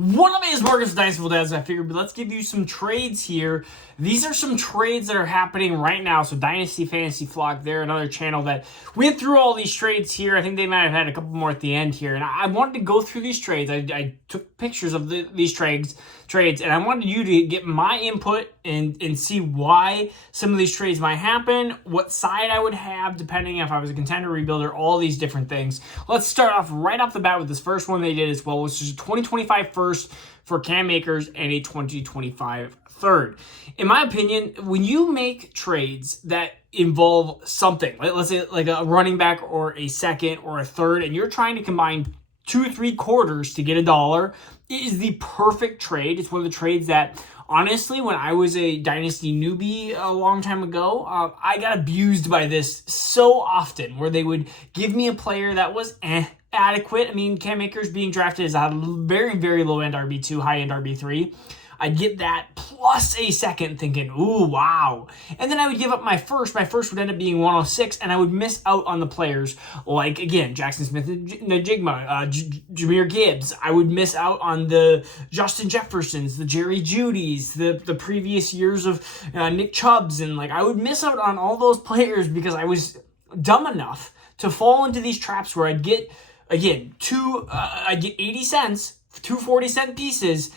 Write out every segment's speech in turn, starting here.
What up, is Marcus Dynasty Dads? I figured, but let's give you some trades here. These are some trades that are happening right now. So Dynasty Fantasy Flock, they're another channel that went through all these trades here. I think they might have had a couple more at the end here. And I wanted to go through these trades. I took pictures of these trades, and I wanted you to get my input and see why some of these trades might happen, what side I would have, depending if I was a contender, rebuilder, all these different things. Let's start off right off the bat with this first one they did as well, which is a 2025 first for Cam Akers and a 2025 third. In my opinion, when you make trades that involve something, let's say like a running back or a second or a third, and you're trying to combine 2-3 quarters to get $1, it is the perfect trade. It's one of the trades that, honestly, when I was a Dynasty newbie a long time ago, I got abused by this so often, where they would give me a player that was adequate. I mean, Cam Akers being drafted as a very, very low-end RB2, high-end RB3. I'd get that plus a second thinking, ooh, wow. And then I would give up my first. My first would end up being 106, and I would miss out on the players like, again, Jackson Smith-Njigba, Jahmyr Gibbs. I would miss out on the Justin Jeffersons, the Jerry Judys, the previous years of Nick Chubbs. And like, I would miss out on all those players because I was dumb enough to fall into these traps where I'd get, again, I'd get 80 cents, 2 40-cent pieces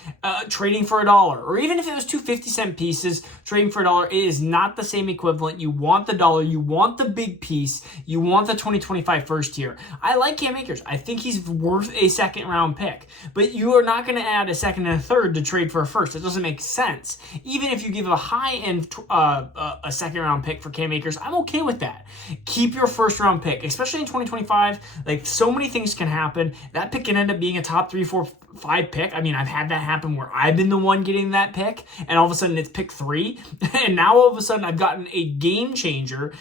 trading for $1. Or even if it was 2 50-cent pieces trading for $1, it is not the same equivalent. You want the dollar. You want the big piece. You want the 2025 first here. I like Cam Akers. I think he's worth a second-round pick. But you are not going to add a second and a third to trade for a first. It doesn't make sense. Even if you give a high-end a second-round pick for Cam Akers, I'm okay with that. Keep your first-round pick, especially in 2025. Like, so many things can happen. That pick can end up being a top 3, 4, 5 pick. I mean, I've had that happen where I've been the one getting that pick, and all of a sudden it's pick 3, and now all of a sudden I've gotten a game changer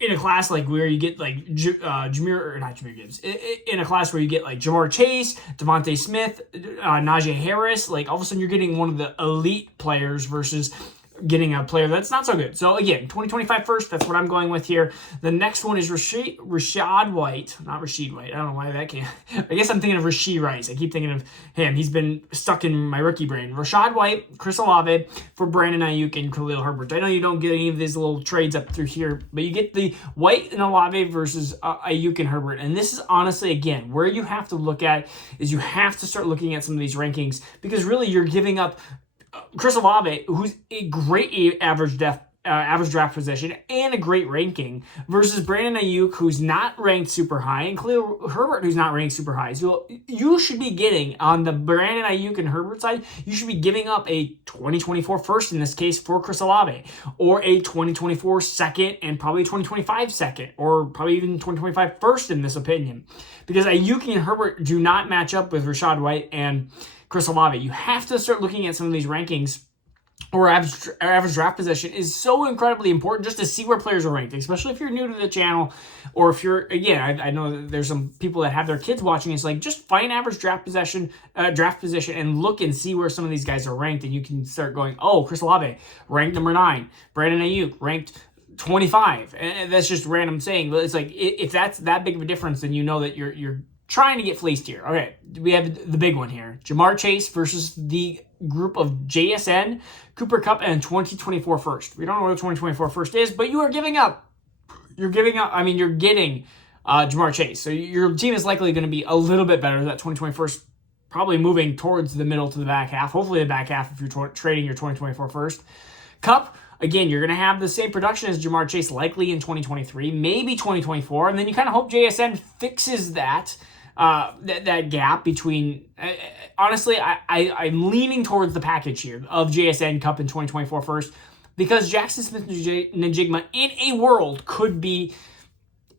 in a class like where you get like Jahmyr Gibbs, in a class where you get like Jamar Chase, Devontae Smith, Najee Harris. Like, all of a sudden you're getting one of the elite players versus getting a player that's not so good. So again, 2025 first, that's what I'm going with here. The next one is Rachaad White, not Rasheed White. I don't know why that came. I guess I'm thinking of Rashee Rice. I keep thinking of him. He's been stuck in my rookie brain. Rachaad White, Chris Olave for Brandon Ayuk and Khalil Herbert. I know you don't get any of these little trades up through here, but you get the White and Olave versus Ayuk and Herbert. And this is honestly, again, where you have to look at is you have to start looking at some of these rankings, because really you're giving up Chris Olave, who's a great average draft position and a great ranking, versus Brandon Ayuk, who's not ranked super high, and Khalil Herbert, who's not ranked super high. So you should be getting, on the Brandon Ayuk and Herbert side, you should be giving up a 2024 first, in this case, for Chris Olave, or a 2024 second, and probably 2025 second, or probably even 2025 first, in this opinion. Because Ayuk and Herbert do not match up with Rachaad White and Chris Olave. You have to start looking at some of these rankings, or average draft position is so incredibly important just to see where players are ranked, especially if you're new to the channel, or if you're, again, I know that there's some people that have their kids watching. It's like, just find average draft position, and look and see where some of these guys are ranked, and you can start going, oh, Chris Olave ranked number 9, Brandon Ayuk ranked 25, and that's just random saying. But it's like, if that's that big of a difference, then you know that you're trying to get fleeced here. Okay, we have the big one here. Jamar Chase versus the group of JSN, Cooper Kupp, and 2024 first. We don't know what the 2024 first is, but you are giving up. You're getting Jamar Chase. So your team is likely going to be a little bit better. That 2024 first probably moving towards the middle to the back half. Hopefully the back half if you're trading your 2024 first. Kupp, again, you're going to have the same production as Jamar Chase likely in 2023, maybe 2024, and then you kind of hope JSN fixes that gap between, honestly, I'm leaning towards the package here of JSN, Kupp, in 2024 first, because Jackson Smith-Njigba in a world could be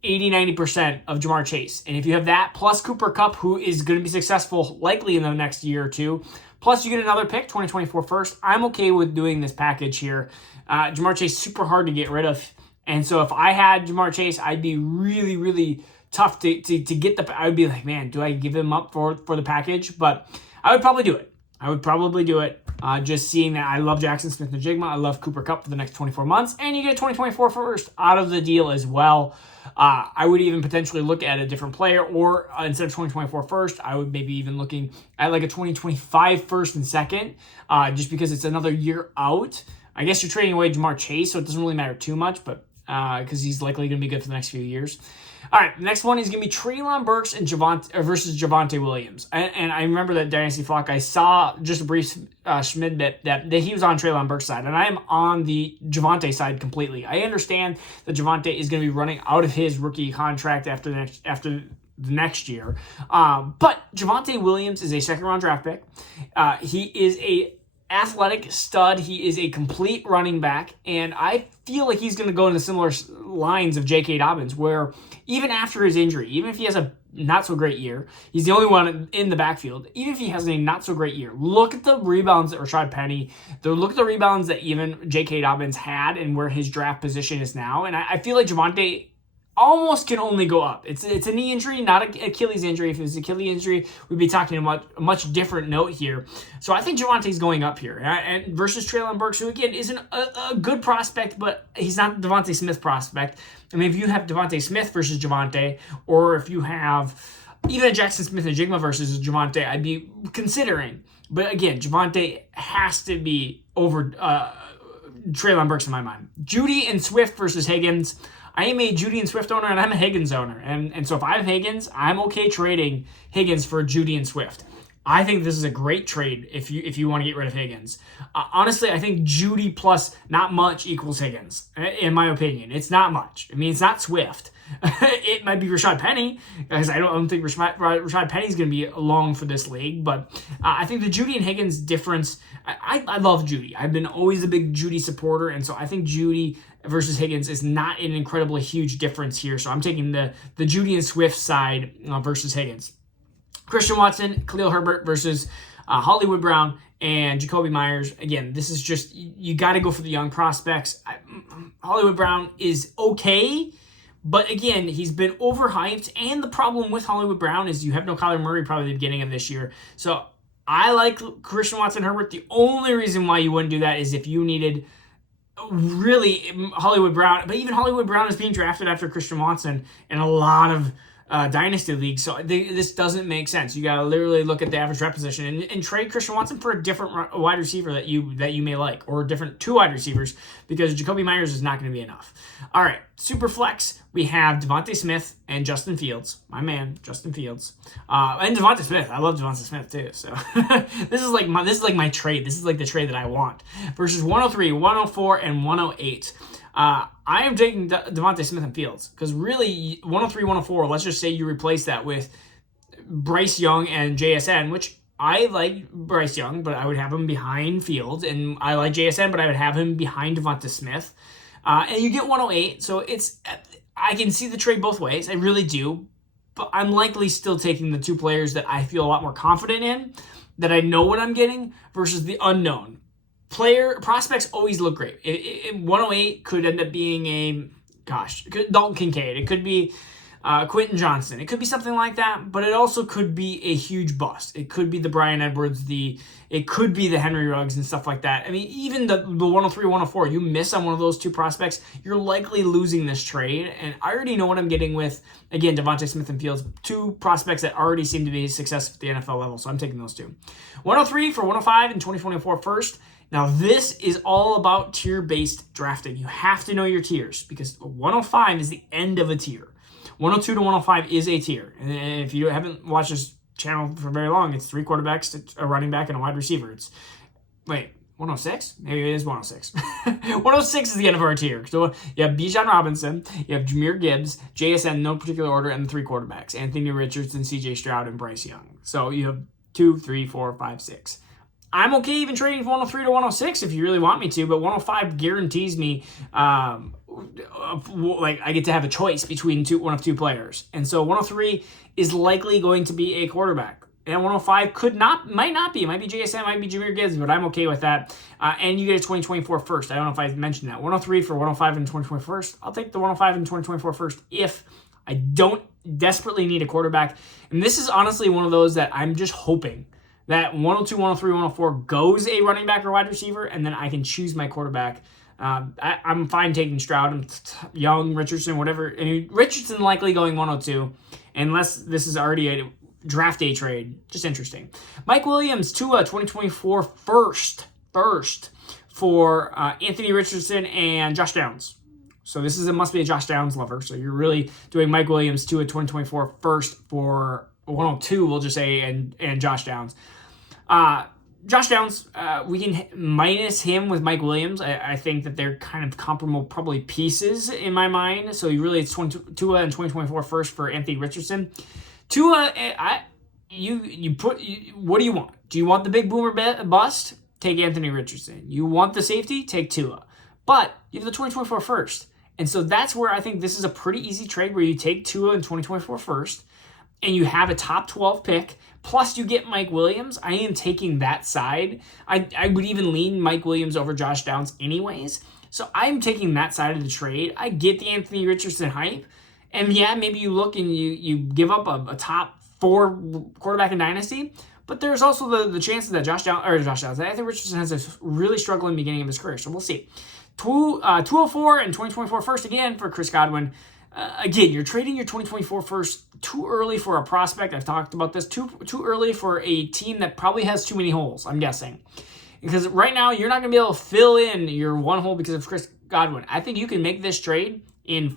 80-90% of Jamar Chase. And if you have that, plus Cooper Kupp, who is going to be successful likely in the next year or two, plus you get another pick, 2024 first, I'm okay with doing this package here. Jamar Chase, super hard to get rid of. And so if I had Jamar Chase, I'd be really, really tough to get I would be like, man, do I give him up for the package? But I would probably do it. I would probably do it. Just seeing that I love Jackson Smith-Njigba. I love Cooper Kupp for the next 24 months. And you get a 2024 first out of the deal as well. I would even potentially look at a different player, or instead of 2024 first, I would maybe even looking at like a 2025 first and second, just because it's another year out. I guess you're trading away Jamar Chase, so it doesn't really matter too much, but because he's likely going to be good for the next few years. All right, the next one is going to be Treylon Burks and versus Javonte Williams. And I remember that Dynasty Flock, I saw just a brief schmid bit that he was on Treylon Burks' side, and I am on the Javonte side completely. I understand that Javonte is going to be running out of his rookie contract after the next year. But Javonte Williams is a second-round draft pick. He is a athletic stud. He is a complete running back, and I feel like he's going to go into similar lines of J.K. Dobbins, where even after his injury, even if he has a not-so-great year, he's the only one in the backfield. Even if he has a not-so-great year, look at the rebounds that Rashad Penny, look at the rebounds that even J.K. Dobbins had and where his draft position is now, and I feel like Javonte almost can only go up. It's a knee injury, not an Achilles injury. If it was an Achilles injury, we'd be talking a much different note here. So I think Javonte's going up here. And versus Treylon Burks, who again isn't a good prospect, but he's not Devontae Smith prospect. I mean, if you have Devontae Smith versus Javonte, or if you have even Jackson Smith-Njigba versus Javonte, I'd be considering. But again, Javonte has to be over Treylon Burks in my mind. Judy and Swift versus Higgins. I am a Judy and Swift owner, and I'm a Higgins owner. And so if I have Higgins, I'm okay trading Higgins for Judy and Swift. I think this is a great trade if you want to get rid of Higgins. Honestly, I think Judy plus not much equals Higgins, in my opinion. It's not much. I mean, it's not Swift. It might be Rashad Penny, because I don't think Rashad Penny's going to be long for this league. But I think the Judy and Higgins difference, I love Judy. I've been always a big Judy supporter, and so I think Judy versus Higgins is not an incredibly huge difference here. So I'm taking the Judy and Swift side versus Higgins. Christian Watson, Khalil Herbert versus Hollywood Brown and Jacoby Myers. Again, this is just, you got to go for the young prospects. Hollywood Brown is okay, but again, he's been overhyped. And the problem with Hollywood Brown is you have no Kyler Murray probably at the beginning of this year. So I like Christian Watson, Herbert. The only reason why you wouldn't do that is if you needed really Hollywood Brown, but even Hollywood Brown is being drafted after Christian Watson in a lot of Dynasty leagues, so this doesn't make sense. You got to literally look at the average rep position and trade Christian Watson for a different wide receiver that you may like, or different two wide receivers, because Jacoby Myers is not going to be enough. All right, super flex, we have Devontae Smith and Justin Fields, my man, Justin Fields, and Devontae Smith. I love Devontae Smith too. So this is like my trade. This is like the trade that I want. Versus 103, 104, and 108. I am taking Devontae Smith and Fields, because really 103, 104, let's just say you replace that with Bryce Young and JSN, which I like Bryce Young, but I would have him behind Fields, and I like JSN, but I would have him behind Devontae Smith. And you get 108, so I can see the trade both ways, I really do, but I'm likely still taking the two players that I feel a lot more confident in, that I know what I'm getting, versus the unknown. Prospects always look great. 108 could end up being Dalton Kincaid. It could be Quentin Johnson. It could be something like that, but it also could be a huge bust. It could be the Bryan Edwards, it could be the Henry Ruggs and stuff like that. I mean, even the 103, 104, you miss on one of those two prospects, you're likely losing this trade, and I already know what I'm getting with, again, Devontae Smith and Fields, two prospects that already seem to be a success at the NFL level, so I'm taking those two. 103 for 105 and 2024 first. Now, this is all about tier-based drafting. You have to know your tiers, because 105 is the end of a tier. 102 to 105 is a tier. And if you haven't watched this channel for very long, it's 3 quarterbacks, a running back, and a wide receiver. 106? Maybe it is 106. 106 is the end of our tier. So you have Bijan Robinson, you have Jahmyr Gibbs, JSN, no particular order, and the 3 quarterbacks, Anthony Richardson, CJ Stroud, and Bryce Young. So you have 2, 3, 4, 5, 6. I'm okay even trading from 103 to 106 if you really want me to, but 105 guarantees me I get to have a choice between one of two players. And so 103 is likely going to be a quarterback. And 105 might not be. It might be JSN, might be Jahmyr Gibbs, but I'm okay with that. And you get a 2024 first. I don't know if I mentioned that. 103 for 105 and 2024 first. I'll take the 105 and 2024 first if I don't desperately need a quarterback. And this is honestly one of those that I'm just hoping that 102, 103, 104 goes a running back or wide receiver, and then I can choose my quarterback. I'm fine taking Stroud, Young, Richardson, whatever. I mean, Richardson likely going 102, unless this is already a draft day trade. Just interesting. Mike Williams, Tua, 2024 first for Anthony Richardson and Josh Downs. So this must be a Josh Downs lover. So you're really doing Mike Williams, Tua, 2024 first for 102, we'll just say, and Josh Downs. Josh Downs, we can minus him with Mike Williams. I think that they're kind of comparable, probably pieces in my mind. So it's Tua and 2024 first for Anthony Richardson. Tua, what do you want? Do you want the big boomer bust? Take Anthony Richardson. You want the safety? Take Tua. But you have the 2024 first. And so that's where I think this is a pretty easy trade where you take Tua in 2024 first and you have a top 12 pick, plus you get Mike Williams. I am taking that side. I would even lean Mike Williams over Josh Downs anyways. So I'm taking that side of the trade. I get the Anthony Richardson hype. And yeah, maybe you look and you give up a top 4 quarterback in Dynasty. But there's also the chances that Anthony Richardson has a really struggling beginning of his career. So we'll see. 204 and 2024 first again for Chris Godwin. Again, you're trading your 2024 first too early for a prospect. I've talked about this. Too early for a team that probably has too many holes, I'm guessing. Because right now, you're not going to be able to fill in your one hole because of Chris Godwin. I think you can make this trade in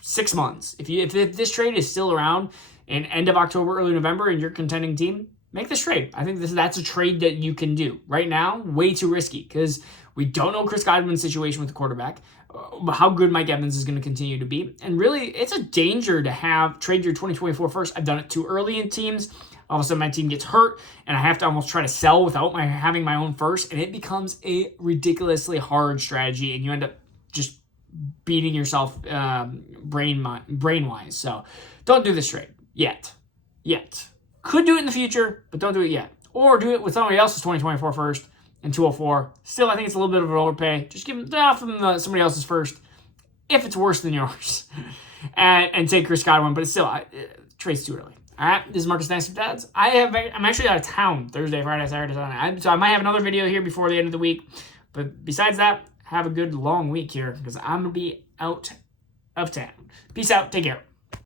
6 months. If this trade is still around in end of October, early November, and you're a contending team, make this trade. I think that's a trade that you can do. Right now, way too risky because we don't know Chris Godwin's situation with the quarterback, how good Mike Evans is going to continue to be. And really, it's a danger to trade your 2024 first. I've done it too early in teams. All of a sudden, my team gets hurt, and I have to almost try to sell without having my own first, and it becomes a ridiculously hard strategy, and you end up just beating yourself brain-wise. So don't do this trade yet. Could do it in the future, but don't do it yet. Or do it with somebody else's 2024 first and 204. Still, I think it's a little bit of an overpay. Just give them somebody else's first if it's worse than yours. and take Chris Godwin, but it's still, trade's too early. All right, this is Marcus Dynasty Dads. I'm actually out of town Thursday, Friday, Saturday, Sunday. So I might have another video here before the end of the week. But besides that, have a good long week here because I'm going to be out of town. Peace out. Take care.